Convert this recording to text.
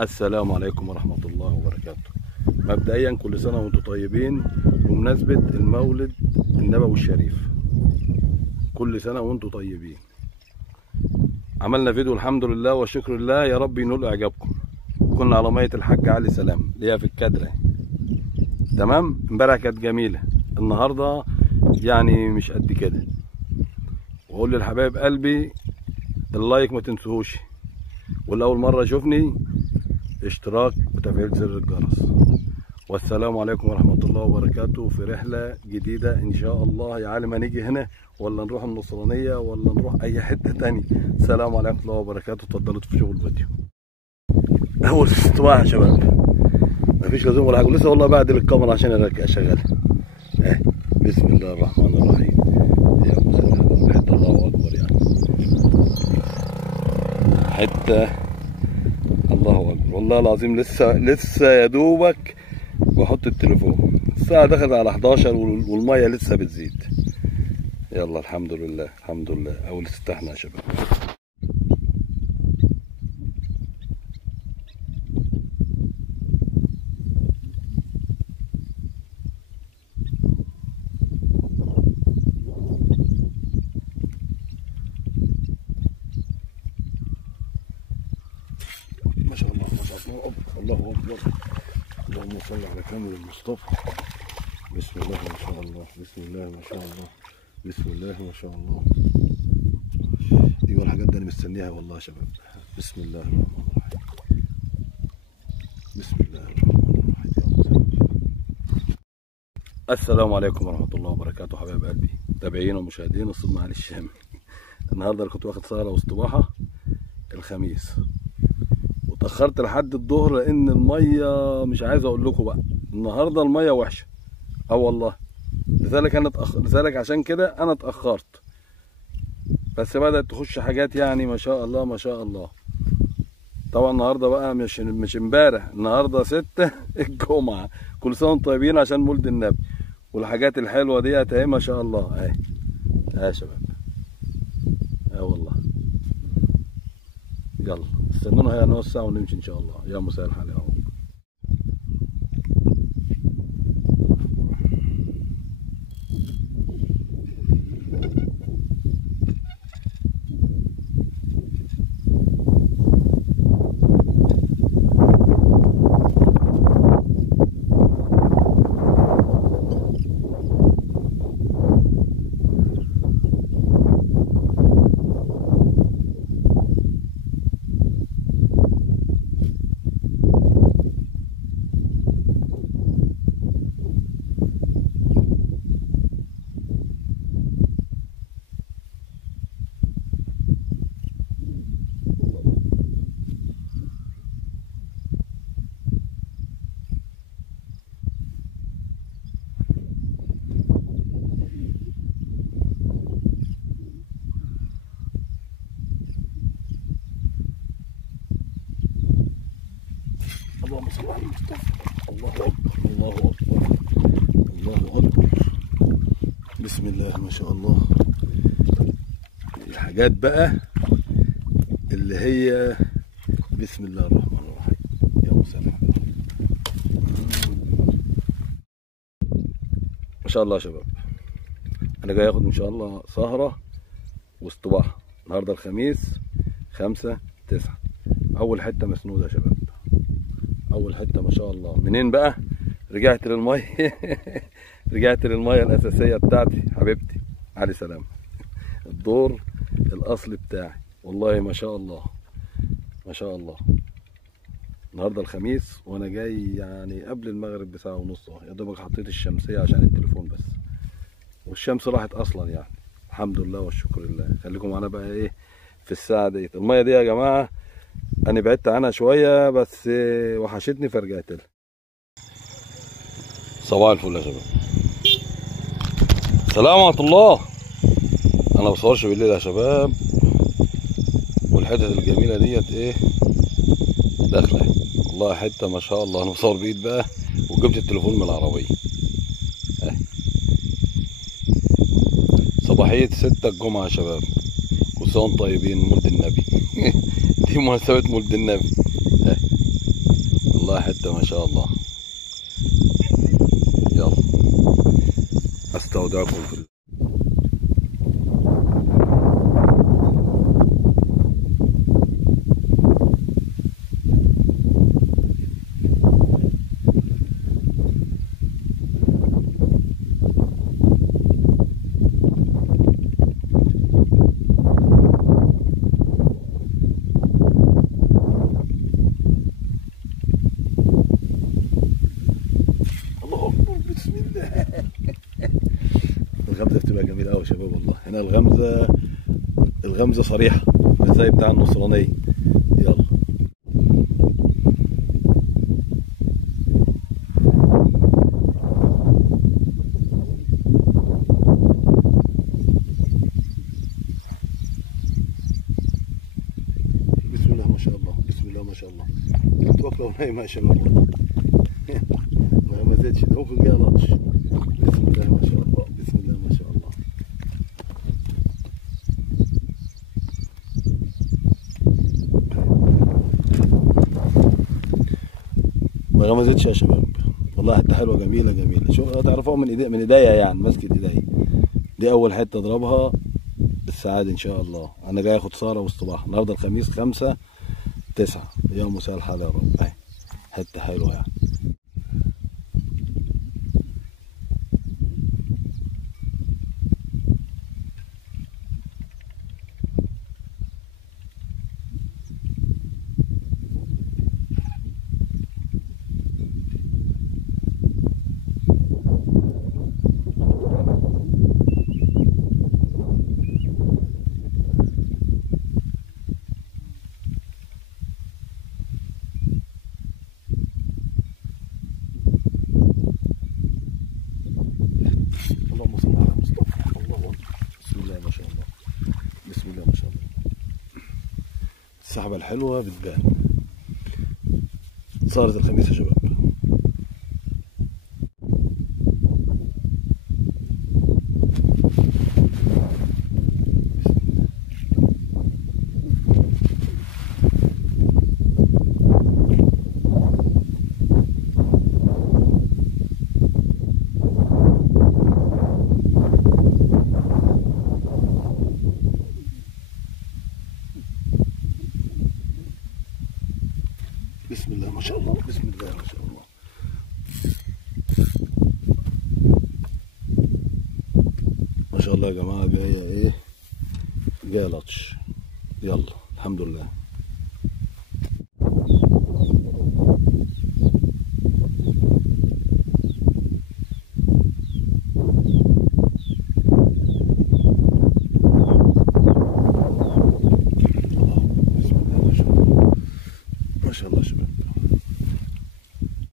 السلام عليكم ورحمة الله وبركاته. مبدئيا كل سنة وانتم طيبين بمناسبة المولد النبوي الشريف. كل سنة وانتم طيبين. عملنا فيديو الحمد لله والشكر لله، يا رب ينول اعجابكم. كنا على مية الحاج علي سلام اللي هي في الكدرة. تمام. امبارح كانت جميلة، النهارده يعني مش قد كده. واقول للحبايب قلبي اللايك ما تنسوهوش، واللي اول مرة يشوفني اشتراك وتفعيل زر الجرس. والسلام عليكم ورحمة الله وبركاته في رحلة جديدة إن شاء الله. يا عالم هنيجي هنا ولا نروح النصرانية ولا نروح أي حتة تاني. السلام عليكم ورحمة الله وبركاته. اتفضلوا في شغل الفيديو. أول استواء يا شباب، مفيش لازم ولا حاجة لسه والله، بعدل الكاميرا عشان أشغلها. بسم الله الرحمن الرحيم. يا أبو سلام، حتة الله أكبر يعني. حتة الله اكبر والله العظيم. لسه يا دوبك بحط التليفون. الساعه دخلت على 11 والميه لسه بتزيد. يلا الحمد لله الحمد لله. اول استحنا يا شباب. ما شاء الله ما شاء الله. الله اكبر. اللهم صل على كامل المصطفى. بسم الله ما شاء الله. بسم الله ما شاء الله. بسم الله ما شاء الله. ايوه الحاجات دي انا مستنيها والله يا شباب. بسم الله الرحمن الرحيم. بسم الله الرحمن الرحيم. السلام عليكم ورحمه الله وبركاته حبايب قلبي، متابعين ومشاهدين الصدمه علي الشامي. النهارده انا كنت واخد سهره واستباحه الخميس، اتأخرت لحد الظهر لأن المية مش عايز أقول لكم بقى، النهارده المية وحشة. والله لذلك عشان كده أنا اتأخرت. بس بدأت تخش حاجات يعني ما شاء الله ما شاء الله. طبعا النهارده بقى مش امبارح، النهارده 6 الجمعة. كل سنة وانتم طيبين عشان مولد النبي والحاجات الحلوة ديت اهي ما شاء الله اهي. يا شباب والله. يلا استنونا هي نص ساعة ونمشي إن شاء الله. يا مساء الحال يا رب. اللهم صل على المصطفى. الله اكبر الله اكبر الله اكبر. بسم الله ما شاء الله. الحاجات بقى اللي هي بسم الله الرحمن الرحيم. يا مسلم ما شاء الله يا شباب. انا جاي اخد ان شاء الله سهره واستباحه النهارده الخميس 5/9. اول حته مسنوده يا شباب، اول حته ما شاء الله. منين بقى؟ رجعت للميه رجعت للميه الاساسيه بتاعتي حبيبتي علي سلام، الدور الاصلي بتاعي. والله ما شاء الله ما شاء الله. النهارده الخميس وانا جاي يعني قبل المغرب بساعه ونص اهو. يا دوبك حطيت الشمسيه عشان التليفون بس، والشمس راحت اصلا يعني. الحمد لله والشكر لله. خليكم معانا بقى ايه في الساعه ديت. الميه دي يا جماعه انا بعدت عنها شويه بس وحشتني فرجعت لها. صباح الفل يا شباب. السلام ورحمه الله. انا ما بصورش بالليل يا شباب، والحتت الجميله ديت ايه داخله والله. حته ما شاء الله. انا بصور بايد بقى وجبت التليفون من العربيه اهي. صباحيه 6 الجمعه يا شباب. كل سنه وانتم طيبين. مولد النبي دي مناسبة مولد النبي. والله حتة ما شاء الله. يلا استودعكم في الله اكبر. بسم الله. الغمزه بتبقى جميله قوي يا شباب والله. هنا الغمزه صريحه مش زي بتاع النصرانيه. يلا بسم الله ما شاء الله. بسم الله ما شاء الله. كنت واكله ونايمه يا شباب والله. ما غمزتش ده ممكن جايه لطش. بسم الله ما شاء الله. بسم الله ما شاء الله. ما غمزتش يا شباب والله. حتى حلوه جميله جميله. شوف هتعرفوها من ايديا يعني ماسكه ايديا. دي اول حته اضربها بالسعاده ان شاء الله. انا جاي اخد سهره واصطباح النهارده الخميس 5/9 يوم مساء الحال يا رب. اهي حته حلوه يعني. اللهم صل على مصطفى. الله اكبر. بسم الله ما شاء الله. بسم الله ما شاء الله. السحبه الحلوه بتبان. صارت الخميس يا شباب. بسم الله ما شاء الله. بسم الله ما شاء الله. ما شاء الله يا جماعه. جايه ايه؟ جايه لطش. يلا الحمد لله. ما شاء الله شباب.